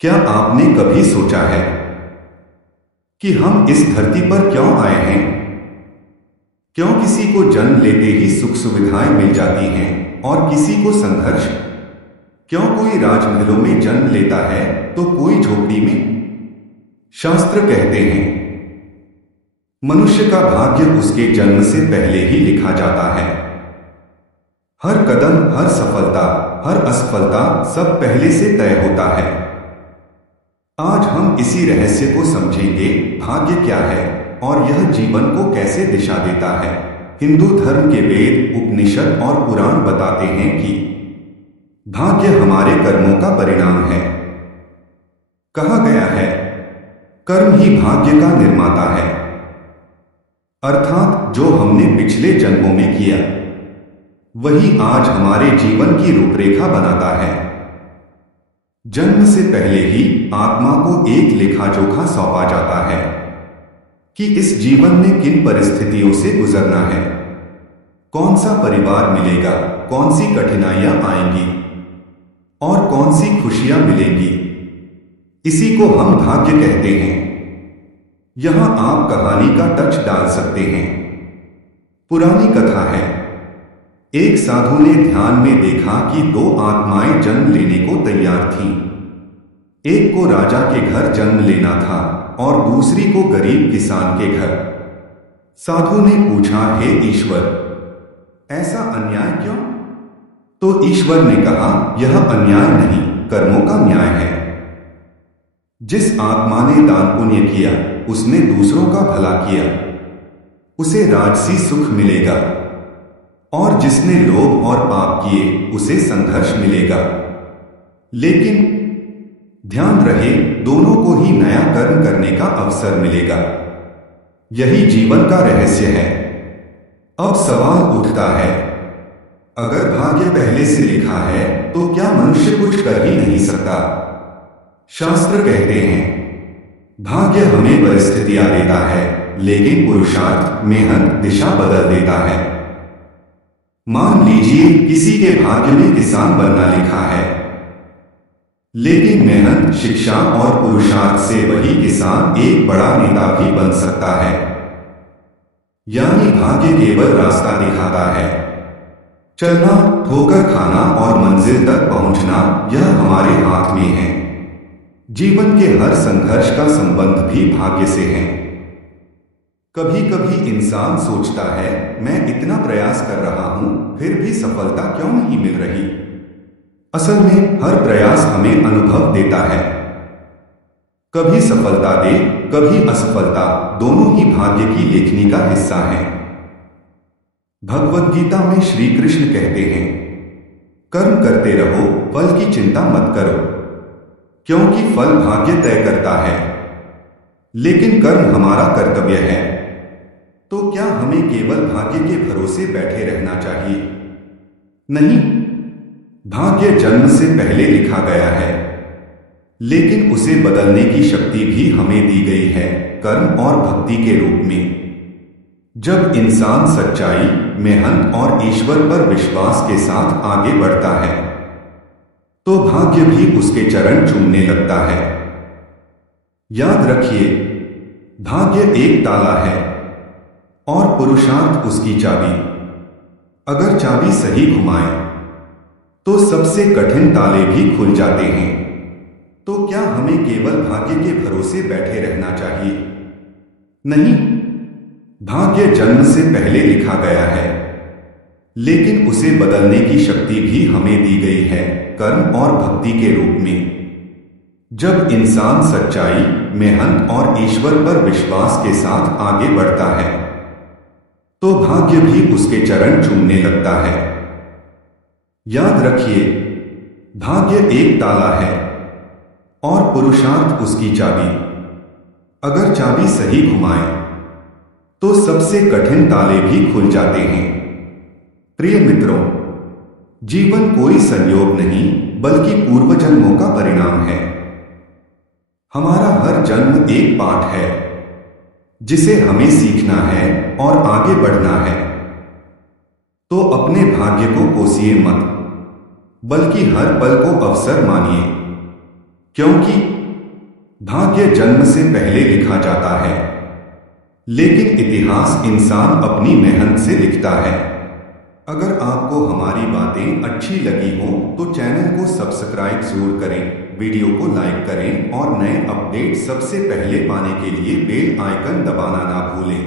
क्या आपने कभी सोचा है कि हम इस धरती पर क्यों आए हैं? क्यों किसी को जन्म लेते ही सुख सुविधाएं मिल जाती हैं और किसी को संघर्ष? क्यों कोई राजमहलों में जन्म लेता है तो कोई झोपड़ी में? शास्त्र कहते हैं मनुष्य का भाग्य उसके जन्म से पहले ही लिखा जाता है। हर कदम, हर सफलता, हर असफलता सब पहले से तय होता है। आज हम इसी रहस्य को समझेंगे, भाग्य क्या है और यह जीवन को कैसे दिशा देता है। हिंदू धर्म के वेद, उपनिषद और पुराण बताते हैं कि भाग्य हमारे कर्मों का परिणाम है। कहा गया है कर्म ही भाग्य का निर्माता है, अर्थात जो हमने पिछले जन्मों में किया वही आज हमारे जीवन की रूपरेखा बनाता है। जन्म से पहले ही आत्मा को एक लेखा जोखा सौंपा जाता है कि इस जीवन में किन परिस्थितियों से गुजरना है, कौन सा परिवार मिलेगा, कौन सी कठिनाइयां आएंगी और कौन सी खुशियां मिलेंगी। इसी को हम भाग्य कहते हैं। यहां आप कहानी का टच डाल सकते हैं। पुरानी कथा है, एक साधु ने ध्यान में देखा कि दो आत्माएं जन्म लेने को तैयार थीं। एक को राजा के घर जन्म लेना था और दूसरी को गरीब किसान के घर। साधु ने पूछा, हे ईश्वर, ऐसा अन्याय क्यों? तो ईश्वर ने कहा, यह अन्याय नहीं, कर्मों का न्याय है। जिस आत्मा ने दान पुण्य किया, उसने दूसरों का भला किया, उसे राजसी सुख मिलेगा, और जिसने लोभ और पाप किए उसे संघर्ष मिलेगा। लेकिन ध्यान रहे, दोनों को ही नया कर्म करने का अवसर मिलेगा। यही जीवन का रहस्य है। अब सवाल उठता है, अगर भाग्य पहले से लिखा है तो क्या मनुष्य कुछ कर ही नहीं सकता? शास्त्र कहते हैं भाग्य हमें परिस्थितियां देता है, लेकिन पुरुषार्थ, मेहनत दिशा बदल देता है। मान लीजिए किसी के भाग्य में किसान बनना लिखा है, लेकिन मेहनत, शिक्षा और पुरुषार्थ से वही किसान एक बड़ा नेता भी बन सकता है। यानी भाग्य केवल रास्ता दिखाता है। चलना, ठोकर खाना और मंजिल तक पहुंचना, यह हमारे हाथ में है। जीवन के हर संघर्ष का संबंध भी भाग्य से है। कभी कभी इंसान सोचता है, मैं इतना प्रयास कर रहा हूं, फिर भी सफलता क्यों नहीं मिल रही? असल में हर प्रयास हमें अनुभव देता है। कभी सफलता दे, कभी असफलता, दोनों ही भाग्य की लेखनी का हिस्सा है। भगवद गीता में श्री कृष्ण कहते हैं, कर्म करते रहो, फल की चिंता मत करो, क्योंकि फल भाग्य तय करता है। लेकिन कर्म हमारा कर्तव्य है। तो क्या हमें केवल भाग्य के भरोसे बैठे रहना चाहिए? नहीं, भाग्य जन्म से पहले लिखा गया है, लेकिन उसे बदलने की शक्ति भी हमें दी गई है, कर्म और भक्ति के रूप में। जब इंसान सच्चाई, मेहनत और ईश्वर पर विश्वास के साथ आगे बढ़ता है, तो भाग्य भी उसके चरण चूमने लगता है। याद रखिए, भाग्य एक ताला है और पुरुषार्थ उसकी चाबी। अगर चाबी सही घुमाए तो सबसे कठिन ताले भी खुल जाते हैं। तो क्या हमें केवल भाग्य के भरोसे बैठे रहना चाहिए? नहीं, भाग्य जन्म से पहले लिखा गया है, लेकिन उसे बदलने की शक्ति भी हमें दी गई है, कर्म और भक्ति के रूप में। जब इंसान सच्चाई, मेहनत और ईश्वर पर विश्वास के साथ आगे बढ़ता है, तो भाग्य भी उसके चरण चूमने लगता है। याद रखिए, भाग्य एक ताला है और पुरुषार्थ उसकी चाबी। अगर चाबी सही घुमाए तो सबसे कठिन ताले भी खुल जाते हैं। प्रिय मित्रों, जीवन कोई संयोग नहीं, बल्कि पूर्व जन्मों का परिणाम है। हमारा हर जन्म एक पाठ है जिसे हमें सीखना है और आगे बढ़ना है। तो अपने भाग्य को कोसिए मत, बल्कि हर पल को अवसर मानिए, क्योंकि भाग्य जन्म से पहले लिखा जाता है, लेकिन इतिहास इंसान अपनी मेहनत से लिखता है। अगर आपको हमारी बातें अच्छी लगी हो तो चैनल को सब्सक्राइब जरूर करें, वीडियो को लाइक करें और नए अपडेट सबसे पहले पाने के लिए बेल आइकन दबाना ना भूलें।